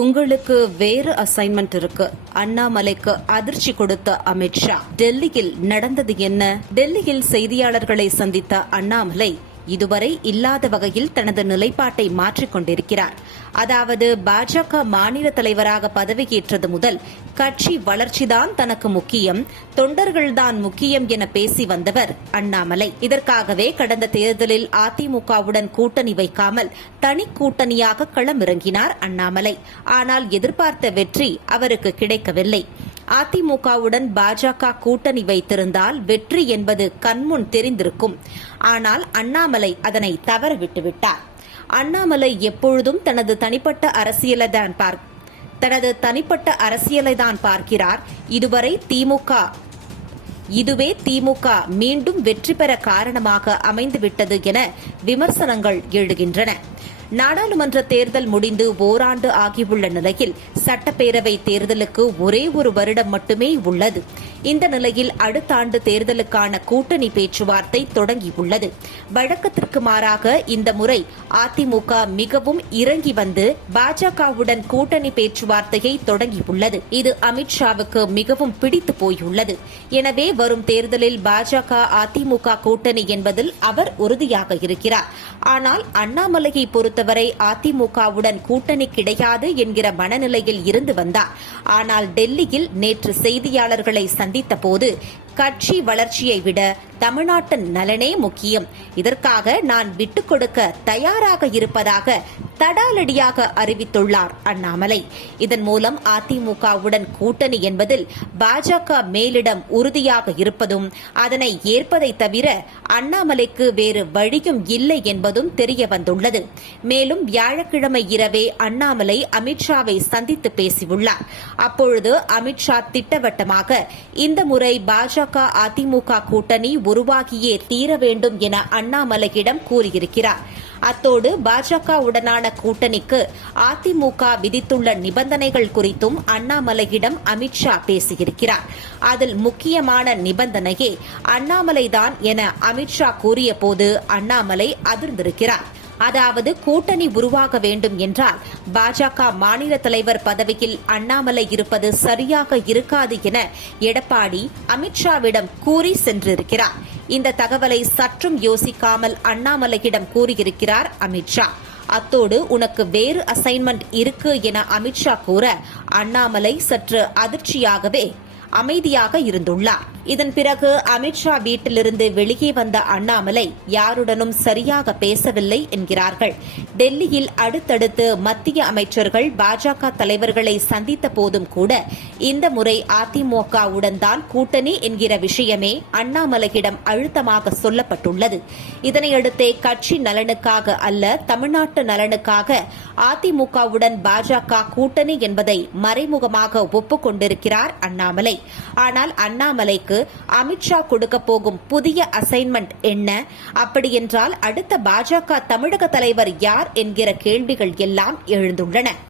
உங்களுக்கு வேறு அசைன்மெண்ட் இருக்கு. அண்ணாமலைக்கு அதிர்ச்சி கொடுத்த அமித்ஷா. டெல்லியில் நடந்தது என்ன? டெல்லியில் செய்தியாளர்களை சந்தித்த அண்ணாமலை இதுவரை இல்லாத வகையில் தனது நிலைப்பாட்டை மாற்றிக் கொண்டிருக்கிறார். அதாவது பாஜக மாநில தலைவராக பதவியேற்றது முதல் கட்சி வளர்ச்சிதான் தனக்கு முக்கியம் தொண்டர்கள்தான் முக்கியம் என பேசி வந்தவர் அண்ணாமலை. இதற்காகவே கடந்த தேர்தலில் அதிமுகவுடன் கூட்டணி வைக்காமல் தனி கூட்டணியாக களமிறங்கினார் அண்ணாமலை. ஆனால் எதிர்பார்த்த வெற்றி அவருக்கு கிடைக்கவில்லை. அதிமுகவுடன் பாஜக கூட்டணி வைத்திருந்தால் வெற்றி என்பது கண்முன் தெரிந்திருக்கும். ஆனால் அண்ணாமலை அதனை தவற விட்டுவிட்டார். அண்ணாமலை எப்பொழுதும் தனது தனிப்பட்ட அரசியலை தான் பார் தனது தனிப்பட்ட அரசியலை தான் பார்க்கிறார். இதுவரை திமுக இதுவே திமுக மீண்டும் வெற்றி பெற காரணமாக அமைந்துவிட்டது என விமர்சனங்கள் எழுகின்றன. நாடாளுமன்ற தேர்தல் முடிந்து ஓராண்டு ஆகியுள்ள நிலையில் சட்டப்பேரவை தேர்தலுக்கு ஒரே ஒரு வருடம் மட்டுமே உள்ளது. இந்த நிலையில் அடுத்த ஆண்டு தேர்தலுக்கான கூட்டணி பேச்சுவார்த்தை தொடங்கியுள்ளது. வழக்கத்திற்கு மாறாக இந்த முறை அதிமுக மிகவும் இறங்கி வந்து பாஜகவுடன் கூட்டணி பேச்சுவார்த்தையை தொடங்கியுள்ளது. இது அமித்ஷாவுக்கு மிகவும் பிடித்து போயுள்ளது. எனவே வரும் தேர்தலில் பாஜக அதிமுக கூட்டணி என்பதில் அவர் உறுதியாக இருக்கிறார். ஆனால் அண்ணாமலையை பொறுத்தவரை அதிமுகவுடன் கூட்டணி கிடையாது என்கிற மனநிலையில் இருந்து வந்தார். ஆனால் டெல்லியில் நேற்று செய்தியாளர்களை சந்தித்த போது கட்சி வளர்ச்சியை விட தமிழ்நாட்டின் நலனே முக்கியம். இதற்காக நான் விட்டுக் கொடுக்க தயாராக இருப்பதாக தடாலடியாக அறிவித்துள்ளார் அண்ணாமலை. இதன் மூலம் அதிமுகவுடன் கூட்டணி என்பதில் பாஜக மேலிடம் உறுதியாக இருப்பதும் அதனை ஏற்பதை தவிர அண்ணாமலைக்கு வேறு வழியும் இல்லை என்பதும் தெரிய வந்துள்ளது. மேலும் வியாழக்கிழமை இரவே அண்ணாமலை அமித்ஷாவை சந்தித்து பேசியுள்ளார். அப்பொழுது அமித்ஷா திட்டவட்டமாக இந்த முறை பாஜக அதிமுக கூட்டணி உருவாகியே தீர வேண்டும் என அண்ணாமலையிடம் கூறியிருக்கிறார். அத்தோடு பாஜகவுடனான கூட்டணிக்கு அதிமுக விதித்துள்ள நிபந்தனைகள் குறித்தும் அண்ணாமலையிடம் அமித்ஷா பேசியிருக்கிறார். அதில் முக்கியமான நிபந்தனையே அண்ணாமலைதான் என அமித்ஷா கூறியபோது அண்ணாமலை அதிர்ந்திருக்கிறார். அதாவது கூட்டணி உருவாக வேண்டும் என்றால் பாஜக மாநில தலைவர் பதவியில் அண்ணாமலை இருப்பது சரியாக இருக்காது என எடப்பாடி அமித்ஷாவிடம் கூறி சென்றிருக்கிறார். இந்த தகவலை சற்றும் யோசிக்காமல் அண்ணாமலையிடம் கூறியிருக்கிறார் அமித்ஷா. அத்தோடு உனக்கு வேறு அசைன்மெண்ட் இருக்கு என அமித்ஷா கூற அண்ணாமலை சற்று அதிர்ச்சியாகவே அமைதியாக இருந்துள்ளார். இதன் பிறகு அமித்ஷா வீட்டிலிருந்து வெளியே வந்த அண்ணாமலை யாருடனும் சரியாக பேசவில்லை என்கிறார்கள். டெல்லியில் அடுத்தடுத்து மத்திய அமைச்சர்கள் பாஜக தலைவர்களை சந்தித்த போதும் கூட இந்த முறை அதிமுகவுடன் தான் கூட்டணி என்கிற விஷயமே அண்ணாமலையிடம் அழுத்தமாக சொல்லப்பட்டுள்ளது. இதனையடுத்தே கட்சி நலனுக்காக அல்ல தமிழ்நாட்டு நலனுக்காக அதிமுகவுடன் பாஜக கூட்டணி என்பதை மறைமுகமாக ஒப்புக்கொண்டிருக்கிறார் அண்ணாமலை. ஆனால் அண்ணாமலை அண்ணாமலைக்கு அமித்ஷா கொடுக்க போகும் புதிய அசைன்மெண்ட் என்ன? அப்படியென்றால் அடுத்த பாஜக தமிழக தலைவர் யார் என்கிற கேள்விகள் எல்லாம் எழுந்துள்ளன.